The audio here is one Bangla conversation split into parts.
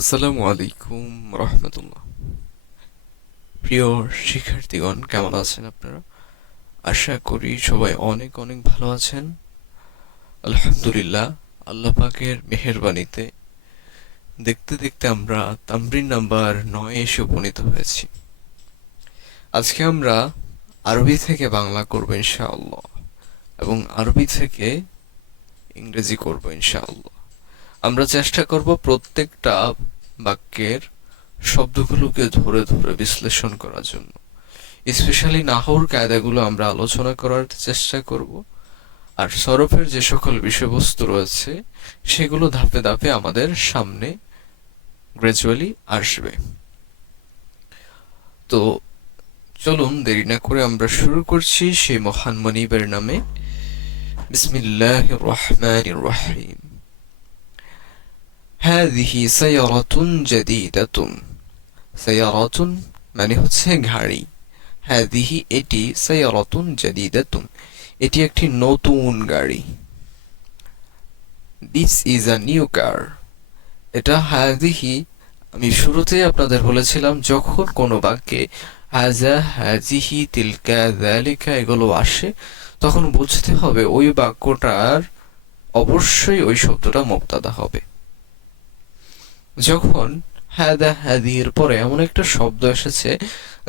আসসালামু আলাইকুম রহমতুল্লাহ। প্রিয় শিক্ষার্থীগণ, কেমন আছেন আপনারা? আশা করি সবাই অনেক অনেক ভালো আছেন। আলহামদুলিল্লাহ, আল্লাহ পাকের মেহেরবানিতে দেখতে দেখতে আমরা তামরিন নাম্বার 9 এসে উপনীত হয়েছি। আজকে আমরা আরবি থেকে বাংলা করব ইনশাআল্লাহ, এবং আরবি থেকে ইংরেজি করব ইনশাআল্লাহ। আমরা চেষ্টা করব প্রত্যেকটা বাক্যের শব্দগুলোকে ধরে ধরে বিশ্লেষণ করার জন্য। স্পেশালি নাহর কায়দাগুলো আমরা আলোচনা করার চেষ্টা করব, আর সরফের যে সকল বিষয়বস্তু রয়েছে সেগুলো ধাপে ধাপে আমাদের সামনে গ্র্যাজুয়ালি আসবে। তো চলুন দেরি না করে আমরা শুরু করছি সেই মহান মনিবের নামে। বিসমিল্লাহির রহমানির রহিম। হাযিহি সাইয়ারাতুন জাদীদাতুন। সাইয়ারাতুন মানে হচ্ছে গাড়ি। হাযিহি এটি, সাইয়ারাতুন জাদীদাতুন এটি একটি নতুন গাড়ি। This is a new car. এটা হাযিহি, আমি শুরুতেই আপনাদের বলেছিলাম যখন কোনো বাক্যে হাযা, হাযিহি, তিলকা, যালিকা এগুলো আসে তখন বুঝতে হবে ওই বাক্যটার অবশ্যই ওই শব্দটা মুবতাদা হবে। যখন হাদা, হাদির পরে এমন একটা শব্দ এসেছে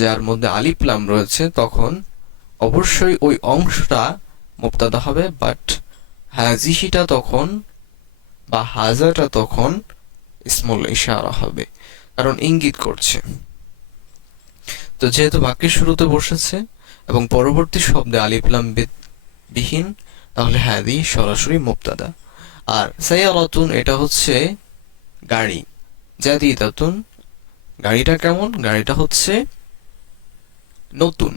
যার মধ্যে আলিফ লাম রয়েছে, তখন অবশ্যই ওই অংশটা মুবতাদা হবে, বাট হাজিহিটা তখন বা হাজাটা তখন ইসমুল ইশারা হবে, কারণ ইঙ্গিত করছে। তো যেহেতু বাক্যের শুরুতে বসেছে এবং পরবর্তী শব্দে আলিফ লাম বিহীন, তাহলে হাদি সরাসরি মুবতাদা। আর সাইয়ারাতুন এটা হচ্ছে গাড়ি। জাদিদাতুন গাড়িটা কেমন? গাড়িটা হচ্ছে নতুন,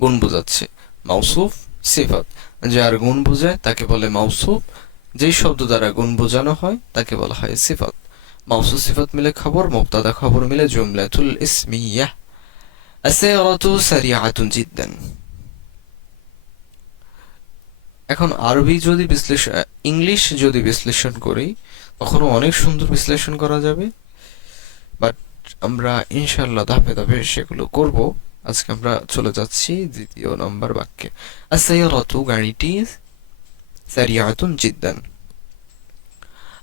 গুণ বোঝাচ্ছে। মাউসুফ সিফাত, যার গুণ বোঝায় তাকে বলে মাউসুফ। যেই শব্দ দ্বারা গুণ বোঝানো হয় তাকে বলা হয় সিফাত। মাউসুফ সিফাত মিলে খবর, মুবতাদা খবর মিলে জুমলাতুল ইসমিয়াহ। আস-সাইয়ারাতু সারিআতুন জিদ্দান। এখন আরবি যদি বিশ্লেষণ, ইংলিশ যদি বিশ্লেষণ করি তখনও অনেক সুন্দর বিশ্লেষণ করা যাবে, বাট আমরা ইনশাল্লাহ ধাপে ধাপে সেগুলো করব। আজকে আমরা চলে যাচ্ছি দ্বিতীয় নম্বর বাক্যে। আস-সাইয়ারাতু গাড়িটি, সারিআতুন জিদ্দান।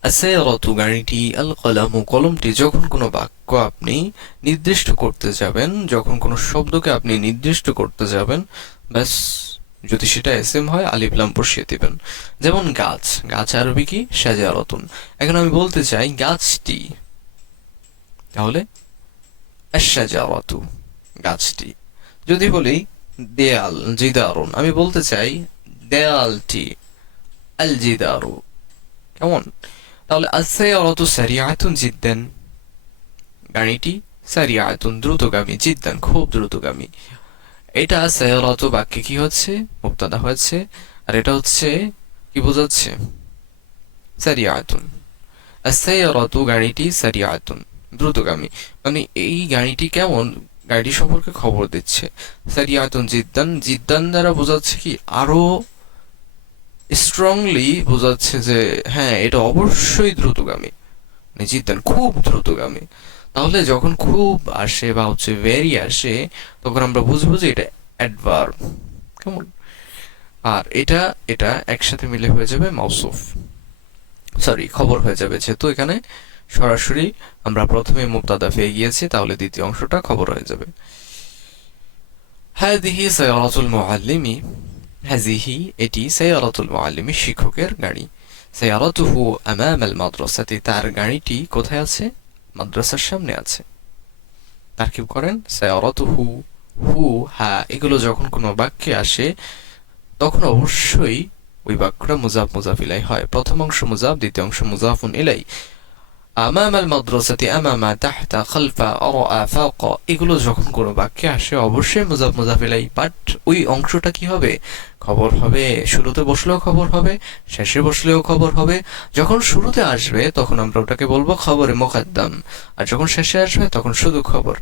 আস-সাইয়ারাতু গাড়িটি, আল কলামু কলমটি। যখন কোনো বাক্য আপনি নির্দিষ্ট করতে যাবেন, যখন কোনো শব্দকে আপনি নির্দিষ্ট করতে যাবেন, ব্যাস, যদি সেটা এসএম হয় আলিফ লাম বসিয়ে দিবেন। যেমন গাছ, গাছ আরবি কি? শাজারাতুন। এখন আমি বলতে চাই গাছটি, তাহলে আশ-শাজারাতু গাছটি। যদি বলি দেয়াল, জিদারুন, আমি বলতে চাই দেয়ালটি, আল জিদারু। কেমন? তাহলে আস-সাইয়ারাতু সারিআতুন জিদ্দান, গাড়িটি সারিআতুন দ্রুতগামী, জিদ্দান খুব দ্রুতগামী। এটা সাইয়ারাতু বাক্যে কি হচ্ছে? মুবতাদা হয়েছে, আর এটা হচ্ছে কি বোঝাচ্ছে? সারিআতুন। আস-সাইয়ারাতু গাড়িটি সারিআতুন দ্রুতগামী, মানে এই গাড়িটি কেমন, গাড়ি সম্পর্কে খবর দিচ্ছে। সারিআতুন জিদ্দান, জিদ্দান দ্বারা বোঝাচ্ছে কি আরো স্ট্রংলি বোঝাচ্ছে যে হ্যাঁ এটা অবশ্যই দ্রুতগামী, মানে জিদ্দান খুব দ্রুতগামী। তাহলে যখন খুব আসে বা হচ্ছে ভেরি আসে তখন আমরা বুঝবো যে এটা অ্যাডভার্ব। কেমন? আর এটা এটা একসাথে মিলে হয়ে যাবে মাউসুফ, সরি খবর হয়ে যাবে, যেহেতু এখানে সরাসরি আমরা প্রথমে মুবতাদা পেয়ে গিয়েছি, তাহলে দ্বিতীয় অংশটা খবর হয়ে যাবে। হাদিহি সাইয়ারাতুল মুআল্লিমি। হাজিহি এটি, সাইয়ারাতুল মুআল্লিমি শিক্ষকের গাড়ি। সাইয়ারাতুহু আমামাল মাদ্রাসাতি, তার গাড়িটি কোথায় আছে? মাদ্রাসার সামনে আছে। তারকিব করেন, সাইয়ারাতুহু, হু, হা এগুলো যখন কোনো বাক্যে আসে তখন অবশ্যই ওই বাক্যটা মুজাফ মুজাফ ইলাই হয়। প্রথম অংশ মুজাফ, দ্বিতীয় অংশ মুজাফুন ইলাই। আমামাল মাদ্রাসাতি, আমামা, তাহতা, খালফা, আরা, ফাওকা এগুলো যখন কোনো বাক্যে আসে অবশ্যই মুজাফ মুজাফ ইলাই, বাট ওই অংশটা কি হবে? খবর হবে। শুরুতে বসলেও খবর হবে, শেষে বসলেও খবর হবে। যখন শুরুতে আসবে তখন আমরা ওটাকে বলবো খবরে মুকাদ্দাম, আর যখন শেষে আসবে তখন শুধু খবর।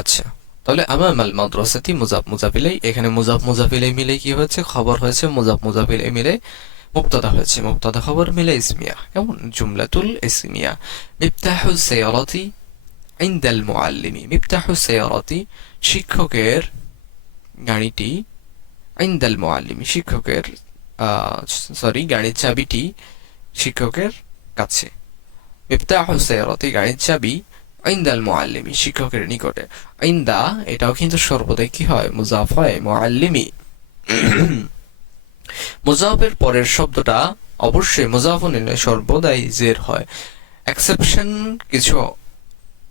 আচ্ছা, তাহলে আমামাল মাদ্রাসাতি মুজাফ মুজাফ ইলাই, এখানে মুজাফ মুজাফ ইলাই মিলে কি হয়েছে? খবর হয়েছে। মুজাফ মুজাফ ইলাই মিলে মুবতাদা হয়েছে, মুবতাদা খবর মিলে ইসমিয়া, কেমন? জুমলাতুল ইসমিয়া। মিফতাহু সাইয়ারাতি ইনদাল মুআল্লিমি, মিফতাহু সাইয়ারাতি শিক্ষকের গাড়িটি, ইনদাল মুআল্লিমি শিক্ষকের, সরি গাড়ির চাবিটি শিক্ষকের কাছে। মিফতাহু সাইয়ারাতি গাড়ির চাবি, ইনদাল মুআল্লিমি শিক্ষকের নিকটে। ইনদা এটাও কিন্তু সর্বদাই কি হয়? মুজাফ হয়। মুআল্লিমি মুজাফের পরের শব্দটা অবশ্যই মুজাফুন ইলাইহি সর্বদাই জের হয়। এক্সেপশন কিছু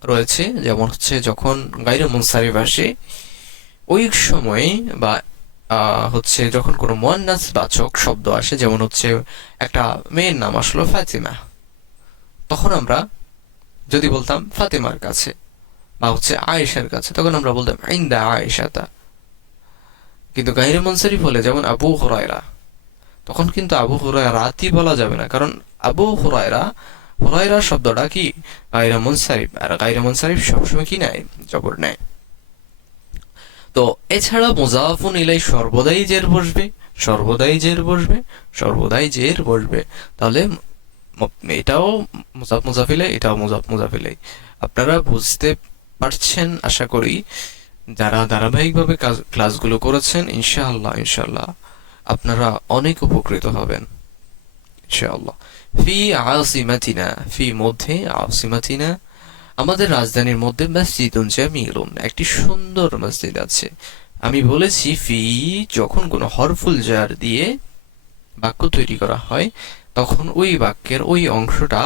রয়েছে, যেমন হচ্ছে যখন গায়রে মুনসারিফ আসে ওই সময়ে, বা হচ্ছে যখন কোনো মুয়ান্নাস বাচক শব্দ আসে, যেমন হচ্ছে একটা মেয়ের নাম আসলো ফাতিমা, তখন আমরা যদি বলতাম ফাতিমার কাছে, বা হচ্ছে আয়েশার কাছে, তখন আমরা বলতাম ইনদা আয়েশাতা। কিন্তু গায়রে মুনসারিফ হলে, যেমন আবু হুরায়রা, তখন কিন্তু আবু হুরায়রাতি বলা যাবে না, কারণ আবু হুরায়রা, হুরায়রা শব্দটা কি? গায়রে মুনসারিফ, আর গায়রে মুনসারিফ সবসময় কি নেয়? জবর নেয়। তো এছাড়া মুজাফুন ইলাই সর্বদাই জের বসবে, সর্বদাই জের বসবে, সর্বদাই জের বসবে। তাহলে এটাও মুজাফ মুজাফিলে, এটাও মুজাফ মুজাফিলে। আপনারা বুঝতে পারছেন আশা করি। যারা ধারাবাহিকভাবে ক্লাসগুলো করেছেন, ইনশাআল্লাহ ইনশাআল্লাহ আপনারা অনেক উপকৃত হবেন ইনশাআল্লাহ। ফি আসিমাতিনা, ফি মধ্যে, আসিমাতিনা আমাদের রাজধানীর মধ্যে, মসজিদুন জামিলুন একটি সুন্দর মসজিদ আছে। আমি বলেছি ফি যখন কোনো হরফুল জার দিয়ে বাক্য তৈরি করা হয়, তখন ওই বাক্যের ওই অংশটা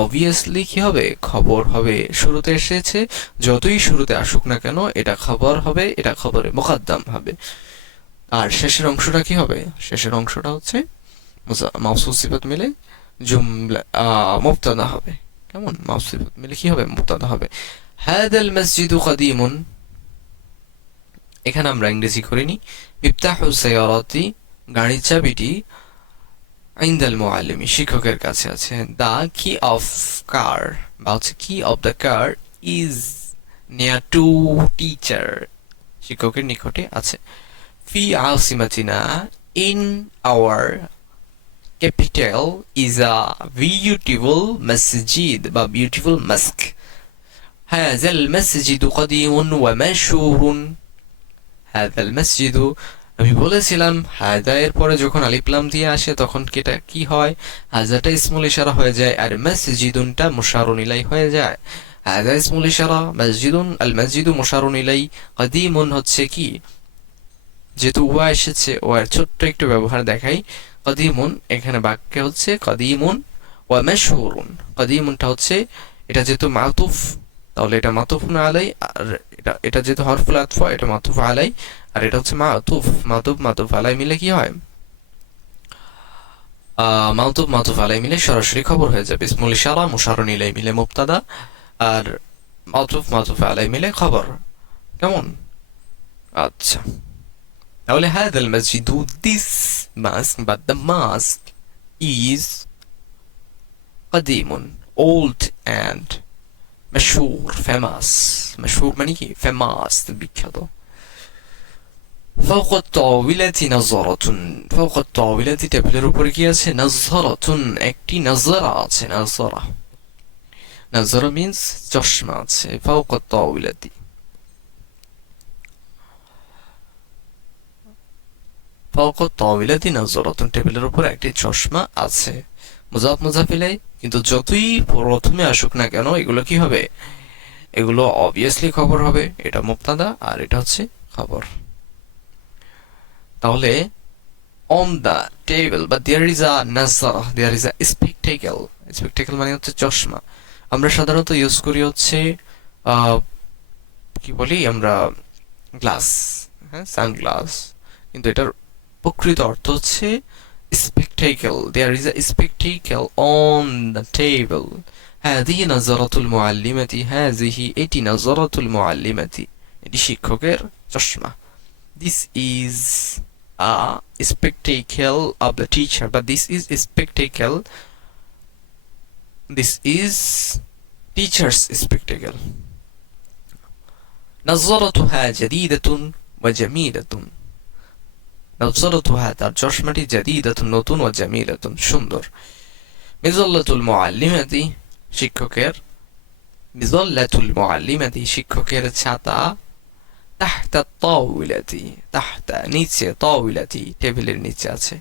অবভিয়াসলি কি হবে? খবর হবে। শুরুতে এসেছে, যতই শুরুতে আসুক না কেন, এটা খবর হবে, এটা খবরে মুকাদ্দাম হবে। আর শেষের অংশটা কি হবে? শেষের অংশটা হচ্ছে মাউসুফ সিফাত মিলে জুমলা মুবতাদা হবে, কেমন? মাউসুফ সিফাত মিলে কি হবে? মুবতাদা হবে। হাদাল মসজিদু কাদিমুন, এখানে আমরা ইংরেজি করিনি। মিফতাহু সাইয়ারাতি গাড়ির চাবিটি, ইনদাল মুআল্লিমি শিক্ষকের কাছে আছে। দা কি অফ কার, বা হচ্ছে কি of the car, is near to teacher শিক্ষকের নিকটে আছে। ফি আসিমাতিনা in our capital is a beautiful মসজিদ, বা বিউটিফুল মস্ক। হাযাল মসজিদু কাদিমুন ওয়া মাশহুরুন। হাযাল মসজিদু, আমি বলেছিলাম হায়দা এর পরে যখন আলিফ লাম দিয়ে আসে তখন এটা কি হয়? হাজাটা ইসমুল ইশারা হয়ে যায়, আর মসজিদুনটা মুশারুন ইলাই হয়ে যায়। হায়দা ইসমুল ইশারা, মসজিদুন, আল মসজিদু মুশারুন ইলাই, কাদিমুন হচ্ছে কি? যেহেতু ওয়া এসেছে, ওয়ার ছোট্ট একটু ব্যবহার দেখাই। কাদিমুন এখানে বাক্যে হচ্ছে কাদিমুন ওয়া মাশহুরুন। কাদিমুনটা হচ্ছে, এটা যেহেতু মাতুফ, তাহলে এটা মাতুফুন আলাই, আর এটা যেহেতু হরফুল আতফ, এটা মাতুফ আলাই, আর এটা হচ্ছে মাতুফ, মাতুফ মাতুফ আলাই মিলে কি হয়? মাতুফ মাতুফ আলাই মিলে সরাসরি খবর হয়ে যাবে। ইসমুল ইশারা মুশারুন ইলাই মিলে মুবতাদা, আর মাতুফ মাতুফ আলাই মিলে খবর, কেমন? আচ্ছা, তাহলে হাদাল মসজিদু, দিস মাস্ক, বা দ্য মাস্ক, ইজ কাদিমুন, ওল্ড অ্যান্ড মাশহুর, ফেমাস। মাশহুর মানে কি? ফেমাস, বিখ্যাত। فوق الطاولة نظرة, فوق الطاولة টেবিলের উপরে কি আছে? নাযরাতুন একটি নাযরা আছে, নাযরা। নাযরা মিন্স চশমা আছে। فوق الطاولة, فوق الطاولة নাযরাতুন টেবিলের উপরে একটি চশমা আছে। মুজাফ মুজাফ ইলাই, কিন্তু যতই প্রথমে আসুক না কেন, এগুলো কি হবে? এগুলো অবভিয়াসলি খবর হবে। এটা মুবতাদা আর এটা হচ্ছে খবর। তাহলে on the table, but there is a nazara, there is a spectacle. spectacle মানে হচ্ছে চশমা। আমরা সাধারণত ইউজ করি হচ্ছে কি বলি আমরা? গ্লাস, হ্যাঁ, সানগ্লাস। কিন্তু এটার প্রকৃত অর্থ হচ্ছে spectacle. There is a spectacle on the table. هذه نظرة المعلمة, هذه এটি نظرة المعلمة, এটি শিক্ষকের চশমা। This is a spectacle of the teacher, but this is a spectacle, this is teacher's spectacle. نظرتها جديدة وجميلة. নজরাতুহা তার চশমাটি জাদিদাতুন নতুন ও জামিলাতুন সুন্দর। মিজাল্লাতুল মুআল্লিমাতি শিক্ষকের, মিজাল্লাতুল মুআল্লিমাতি শিক্ষকের ছাতা, তাহতা তাওইলাতি তাহতা নিচে, তাওইলাতি টেবিলের নিচে আছে।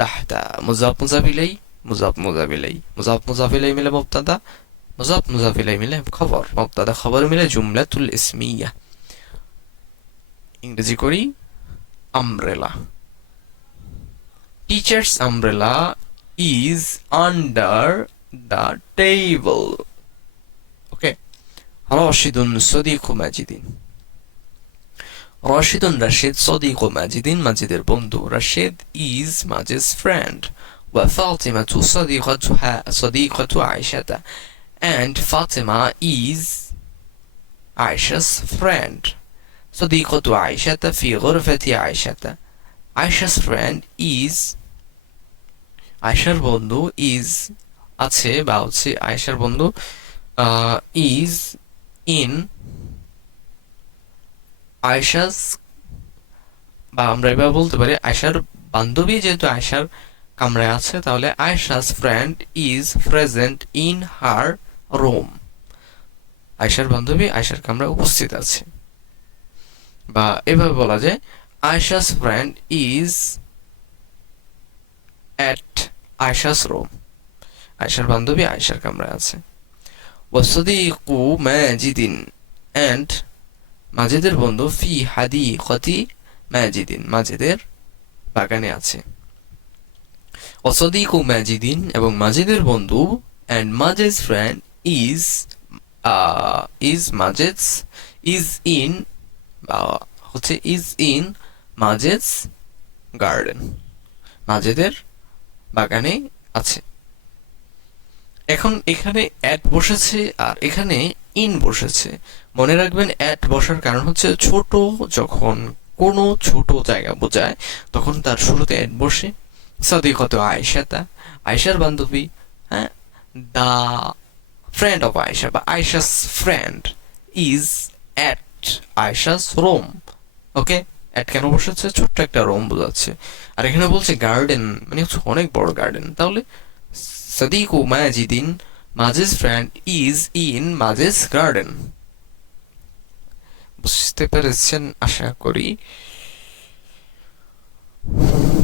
তাহতা মুজাফ মুজাফ ইলাই, মুজাফ মুজাফ ইলাই, মুজাফ মুজাফ ইলাই মিলে মুবতাদা, মুজাফ মুজাফ ইলাই মিলে খবর, মুবতাদা খবর মিলে জুমলাতুল ইসমিয়া। ইংরেজি করি umbrella. Teacher's umbrella is under the table. Okay. রাশিদুন সদিকু মাজিদিন। রাশিদুন রাশিদ, সদিকু মাজিদিন মাজিদের বন্ধু। Rashid is Majid's friend. وفاطمة صديقة عائشة, and Fatima is Aisha's friend. صديقة عائشة في غرفة عائشة. Aisha's friend is, আয়েশার বন্ধু is আছে বা হচ্ছে আয়েশার বন্ধু is in আয়েশাস, বা আমরা এবার বলতে পারি আয়েশার বান্ধবী যেহেতু আয়েশার কামরায় আছে, তাহলে Ayesha's friend is present in her room. আয়েশার বান্ধবী আয়েশার কামরায় উপস্থিত আছে। বা এভাবে বলা যায় Ayesha's friend is at Ayesha's room. আয়েশার বান্ধবী আয়েশার কামরায় আছে। ওয়াসদিকু মাজিদিন, and মাজিদের বন্ধু ফি হাদিকতি মাজিদিন মাজিদের বাগানে আছে। ওয়াসদিকু মাজিদিন এবং মাজিদের বন্ধু, and Majid's friend is Majid's is in হচ্ছে is in Majid's garden, মাজিদের বাগানে আছে। এখন এখানে অ্যাট বসেছে আর এখানে ইন বসেছে। মনে রাখবেন অ্যাট বসার কারণ হচ্ছে ছোট, যখন কোনো ছোট জায়গা বোঝায় তখন তার শুরুতে অ্যাট বসে। সাদিকাতু আয়েশাতা আয়েশার বান্ধবী, হ্যাঁ, দা ফ্রেন্ড অফ আয়েশা বা Ayesha's friend is at Ayesha's room. Okay, at কেন বসেছে? ছোট্ট একটা রুম বোঝাচ্ছে। আর এখানে বলছে গার্ডেন, মানে হচ্ছে অনেক বড় গার্ডেন। তাহলে Sadiku মাজিদিন Majid's friend is in Majid's garden. বুঝতে পেরেছেন আশা করি।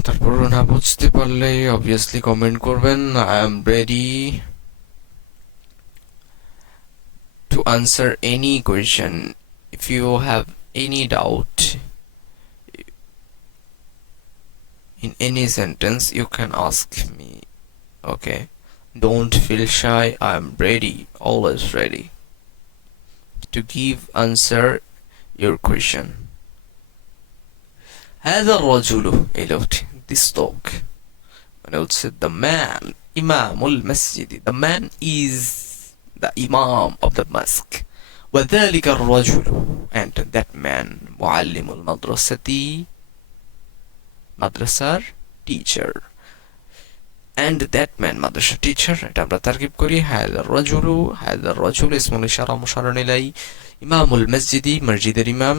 তারপর না বুঝতে পারলে অবভিয়াসলি কমেন্ট করবেন। I am ready to answer any question. If you have any doubt in any sentence, you can ask me. Okay, don't feel shy. I'm ready, always ready to give answer your question. هذا الرجل, এই লোকটি, this dog, মানে হচ্ছে the man, imam المسجد, the man is the imam of the mosque. وذلك الرجل, and that man, معلم المدرسة, madrasar teacher, and that man madrasa teacher. এটা আমরা তারকিব করি هذا الرجل, هذا الرجل اسم الإشارة مشار إليه. إمام المسجد, মসজিদের ইমাম,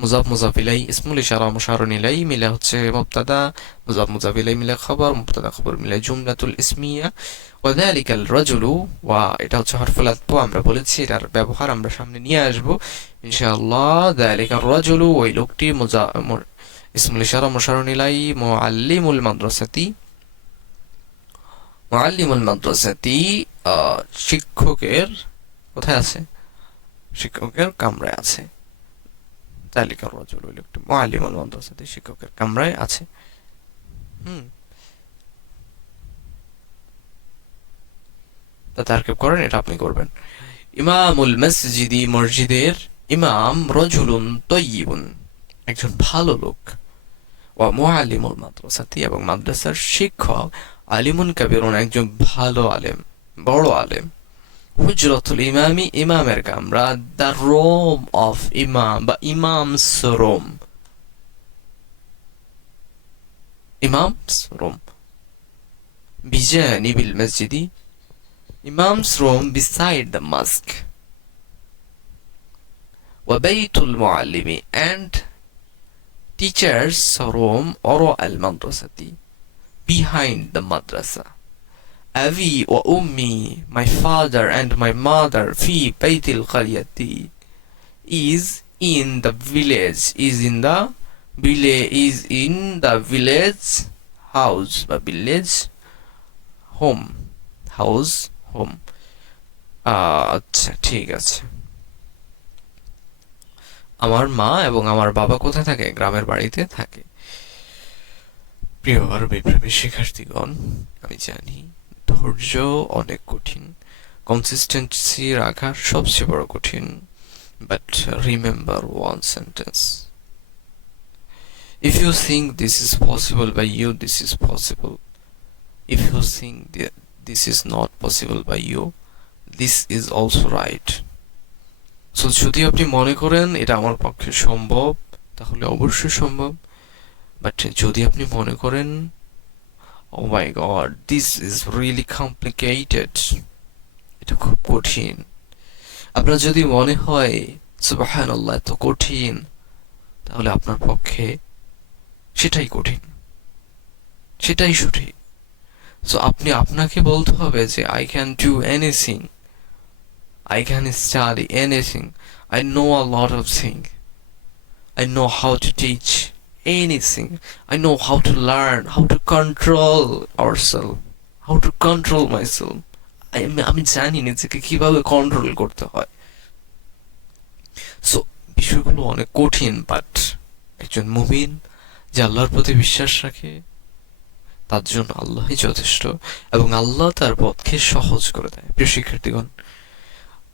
মুজাফ মুজাফ ইলাই, ইসমুল ইশারা মুশারুন ইলাই মিলে হচ্ছে মুবতাদা, মুজাফ মুজাফ ইলাই মিলে খবর, মুবতাদা খবর মিলে জুমলাতুল ইসমিয়া। ওয়াযালিকা আল রাজুলু, ওয়া এটা হচ্ছে হরফুল আতফ, আমরা বলেছি এটার ব্যবহার আমরা সামনে নিয়ে আসব ইনশাআল্লাহ। যালিকা আর রাজুলু, ওই লোকটি, ইসমুল ইশারা মুশারুন ইলাই, মুআল্লিমুল মাদ্রাসাতি, মুআল্লিমুল মাদ্রাসাতি শিক্ষকের কোথায় আছে? শিক্ষকের কামরায় আছে। যালিকা আর রাজুলু, ওই লোকটি মুআল্লিমুল মাদ্রাসাতি শিক্ষকের কামরায় আছে। তা তারকিব করেন, এটা আপনি করবেন। ইমামুল মসজিদি, মসজিদের ইমাম, রজুলুন তয়্যিবুন, একজন ভালো লোক। ওয়া মুআল্লিমুল মাদ্রাসাতি, এবং মাদ্রাসার শিক্ষক, আলিমুন কাবীরুন, একজন ভালো আলেম, বড় আলেম। হুজরাতুল ইমামি, ইমামের কামরা, দ্য রুম অফ ইমাম বা ইমামস রুম, ইমামস রুম। বিজানিবিল মসজিদি, Imam's room beside the mosque. وبيت المعلم, and Teachers room وراء المدرسة, behind the madrasa. أبي وأمي, my father and my mother, في بيت القرية, is in the village, is in the village house বা village home, house home. আচ্ছা ঠিক আছে। আমার মা এবং আমার বাবা কোথায় থাকে? গ্রামের বাড়িতে থাকে। প্রিয় আরবি প্রেমী শিক্ষার্থীগণ, আমি জানি ধৈর্য অনেক কঠিন, কনসিস্টেন্সি রাখা সবচেয়ে বড় কঠিন, but remember one sentence, if you think this is possible by you, this is possible. If you think that this is not possible by you, this is also right. So যদি আপনি মনে করেন এটা আমার পক্ষে সম্ভব, তাহলে অবশ্যই সম্ভব। বাট যদি আপনি মনে করেন oh my god, this is really complicated, এটা খুব কঠিন, আপনার যদি মনে হয় সুবহানাল্লাহ এত কঠিন, তাহলে আপনার পক্ষে সেটাই কঠিন, সেটাই সঠিক। সো আপনি আপনাকে বলতে হবে যে I can do anything, I can study anything. I know a lot of things. I know how to teach anything. I know how to learn, how to control ourselves, how to control myself. আমি জানি নিজেকে কিভাবে কন্ট্রোল করতে হয়। সো বিষয়গুলো অনেক কঠিন, বাট একজন মুমিন যে আল্লাহর প্রতি বিশ্বাস রাখে তার জন্য আল্লাহই যথেষ্ট, এবং আল্লাহ তার পথকে সহজ করে দেয়। প্রিয় শিক্ষার্থীগণ,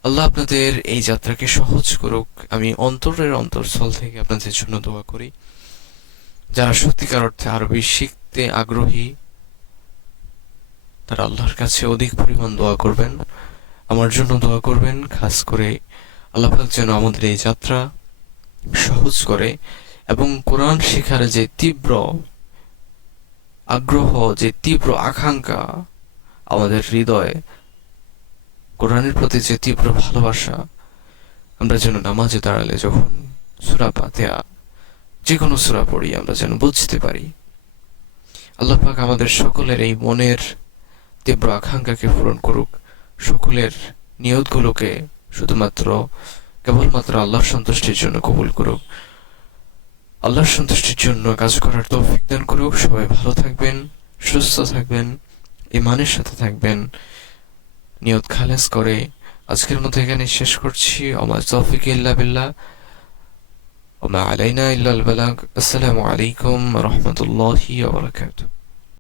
আল্লাহ আপনাদের এই যাত্রাকে সহজ করুক। আমি অন্তরের অন্তঃস্থল থেকে আপনাদের জন্য দোয়া করি। যারা সত্যিকার অর্থে আরবি শিখতে আগ্রহী, তারা আল্লাহর কাছে অধিক পরিমাণ দোয়া করবেন, আমার জন্য দোয়া করবেন। খাস করে আল্লাহ পাক যেন আমাদের এই যাত্রা সহজ করে, এবং কোরআন শেখার যে তীব্র আগ্রহ, যে তীব্র আকাঙ্ক্ষা আমাদের হৃদয়ে, কোরআনের প্রতি যে তীব্র ভালোবাসা, আমরা যেন নামাজে দাঁড়ালে যখন সূরা ফাতিহা, যে কোনো সূরা পড়ি, আমরা যেন বুঝতে পারি। আল্লাহ পাক আমাদের সকলের এই মনের তীব্র আকাঙ্ক্ষাকে পূরণ করুক, সকলের নিয়তগুলোকে শুধুমাত্র কেবলমাত্র আল্লাহর সন্তুষ্টির জন্য কবুল করুক, আল্লাহর সন্তুষ্টির জন্য কাজ করার তৌফিক দান করুক। সবাই ভালো থাকবেন, সুস্থ থাকবেন, ঈমানের সাথে থাকবেন। নিয়ত খালেস করে আজকের মতো এখানে শেষ করছি। ওমা তৌফিক ইল্লা বিল্লাহ, ওমা আলাইনা ইল্লাল বালাগ। আসসালামু আলাইকুম ওয়া রাহমাতুল্লাহি ওয়া বারাকাতুহু।